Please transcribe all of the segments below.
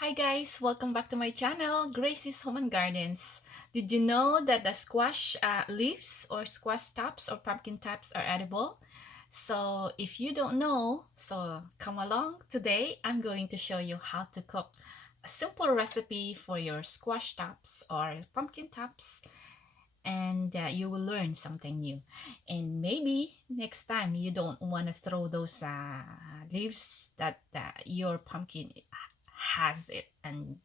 Hi guys, welcome back to my channel, Gracie's Home and Gardens. Did you know that the squash leaves or squash tops or pumpkin tops are edible? So if you don't know, so come along. Today I'm going to show you how to cook a simple recipe for your squash tops or pumpkin tops, and you will learn something new. And maybe next time you don't want to throw those leaves that your pumpkin has it, and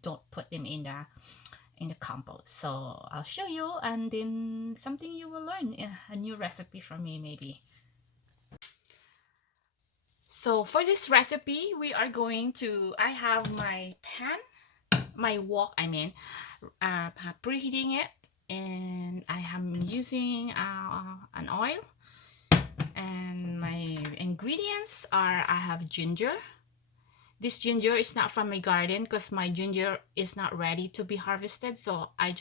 don't put them in the compost. So I'll show you, and then something you will learn, a new recipe from me maybe. So for this recipe, we are going to, I have my pan, my wok, preheating it, and I am using an oil, and my ingredients are, I have ginger. This ginger is not from my garden because my ginger is not ready to be harvested, so I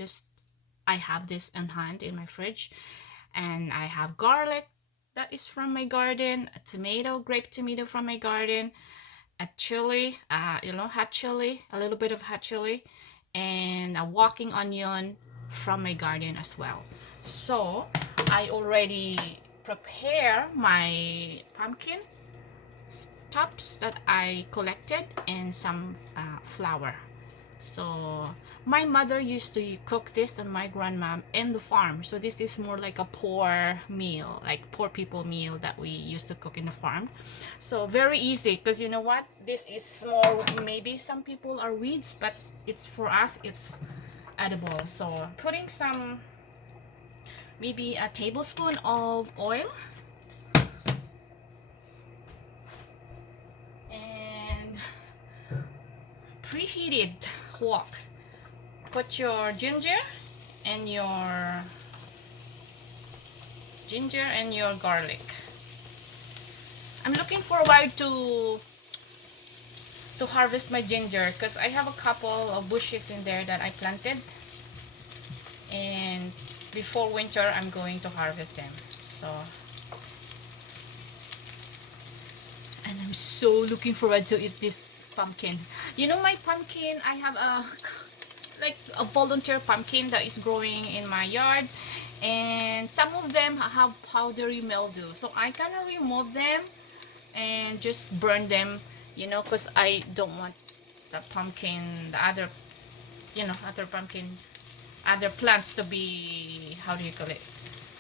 have this on hand in my fridge. And I have garlic that is from my garden, a tomato, grape tomato from my garden, a chili, hot chili, a little bit of hot chili, and a walking onion from my garden as well. So I already prepare my pumpkin tops that I collected, and some flour. So my mother used to cook this, and my grandma in the farm. So this is more like a poor meal, like poor people meal that we used to cook in the farm. So very easy, because you know what? This is small. Maybe some people are weeds, but it's for us, it's edible. So putting some, maybe a tablespoon of oil, and preheated wok. Put your and your garlic. I'm looking forward to harvest my ginger, because I have a couple of bushes in there that I planted, and before winter I'm going to harvest them. So, and I'm so looking forward to eat this pumpkin. You know, my pumpkin, I have a like a volunteer pumpkin that is growing in my yard, and some of them have powdery mildew, so I kind of remove them and just burn them, because I don't want the pumpkin, the other, other pumpkins, other plants to be, how do you call it,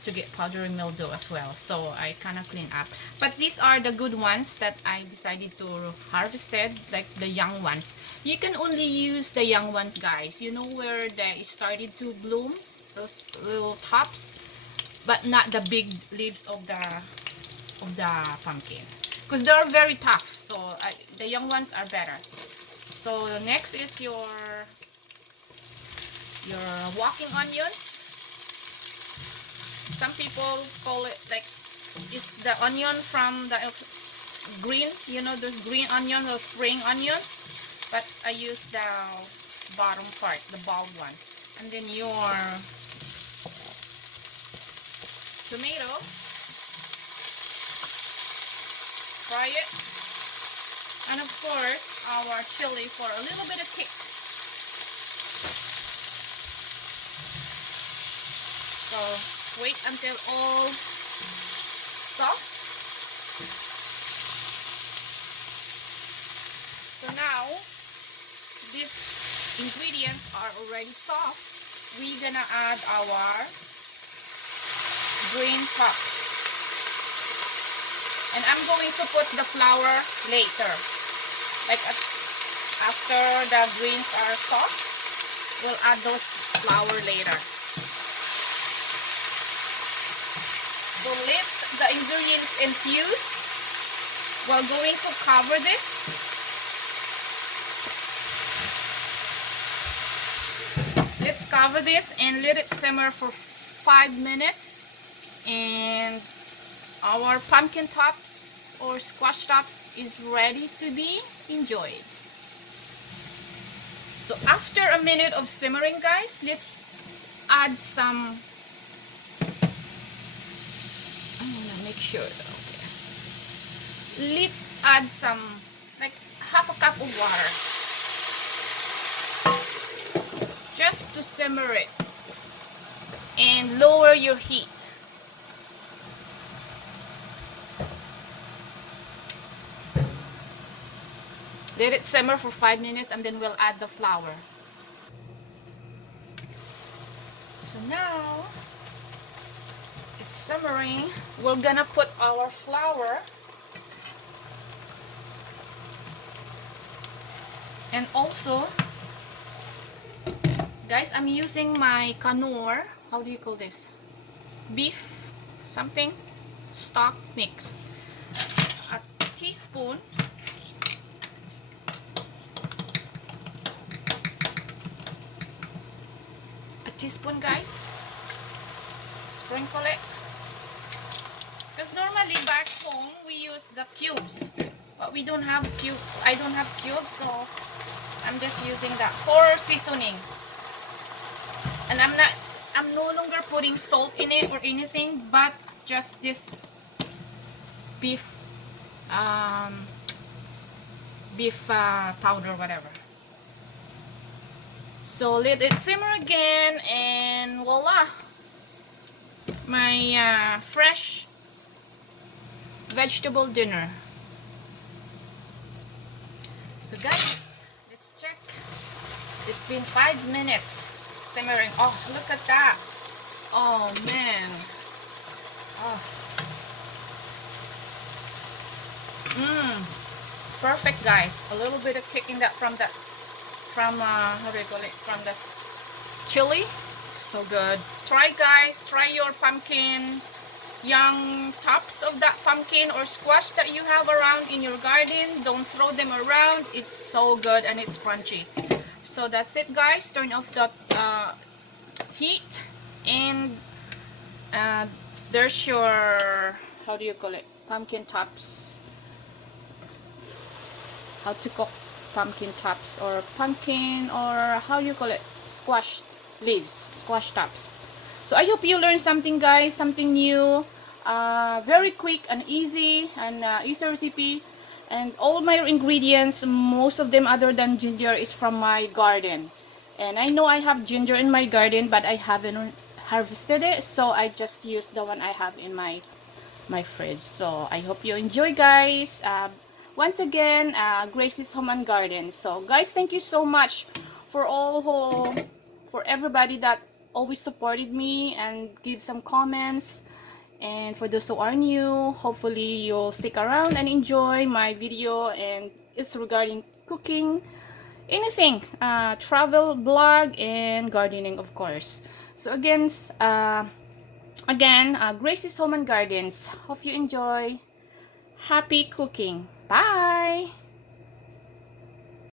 to get powdery mildew as well. So I kind of clean up. But these are the good ones that I decided to harvested, like the young ones. You can only use the young ones, guys. You know where they started to bloom, those little tops, but not the big leaves of the pumpkin, because they are very tough. So the young ones are better. So next is your walking onions. Some people call it like, is the onion from the green, those green onions or spring onions, but I use the bottom part, the bulb one. And then your tomato, fry it, and of course our chili for a little bit of kick. So wait until all soft. So now these ingredients are already soft. We're gonna add our green tops, and I'm going to put the flour later, like after the greens are soft. We'll add those flour later. So let the ingredients infuse. We're going to cover this. Let's cover this and let it simmer for 5 minutes, and our pumpkin tops or squash tops is ready to be enjoyed. So after a minute of simmering, guys, let's add some, I want to make sure, okay. Let's add some, like half a cup of water. just to simmer it and lower your heat. Let it simmer for 5 minutes and then we'll add the flour. So now it's simmering. We're gonna put our flour, and also guys, I'm using my kanor, how do you call this, beef something stock mix, a teaspoon, guys. Sprinkle it, because normally back home we use the cubes, but we don't have cube. I don't have cubes, so I'm just using that for seasoning. And I'm no longer putting salt in it or anything, but just this beef powder, whatever. So let it simmer again, and voila, my fresh vegetable dinner. So guys, let's check. It's been 5 minutes simmering. Oh, look at that. Oh man. Oh. Perfect, guys. A little bit of kicking that from how do you call it, from the chili. So good. Try, guys, try your pumpkin, young tops of that pumpkin or squash that you have around in your garden. Don't throw them around. It's so good and it's crunchy. So that's it, guys. Turn off the heat, and there's your, how do you call it, pumpkin tops. How to cook pumpkin tops, or pumpkin, or how you call it, squash leaves, squash tops. So I hope you learned something, guys, something new. Very quick and easy, and easy recipe. And all my ingredients, most of them other than ginger, is from my garden. And I know I have ginger in my garden, but I haven't harvested it, so I just use the one I have in my fridge. So I hope you enjoy, guys. Once again, Gracie's Home and Garden. So guys, thank you so much for for everybody that always supported me and give some comments. And for those who are new, hopefully you'll stick around and enjoy my video, and it's regarding cooking, anything, travel, blog, and gardening, of course. So again, Gracie's Home and Gardens. Hope you enjoy. Happy cooking. Bye!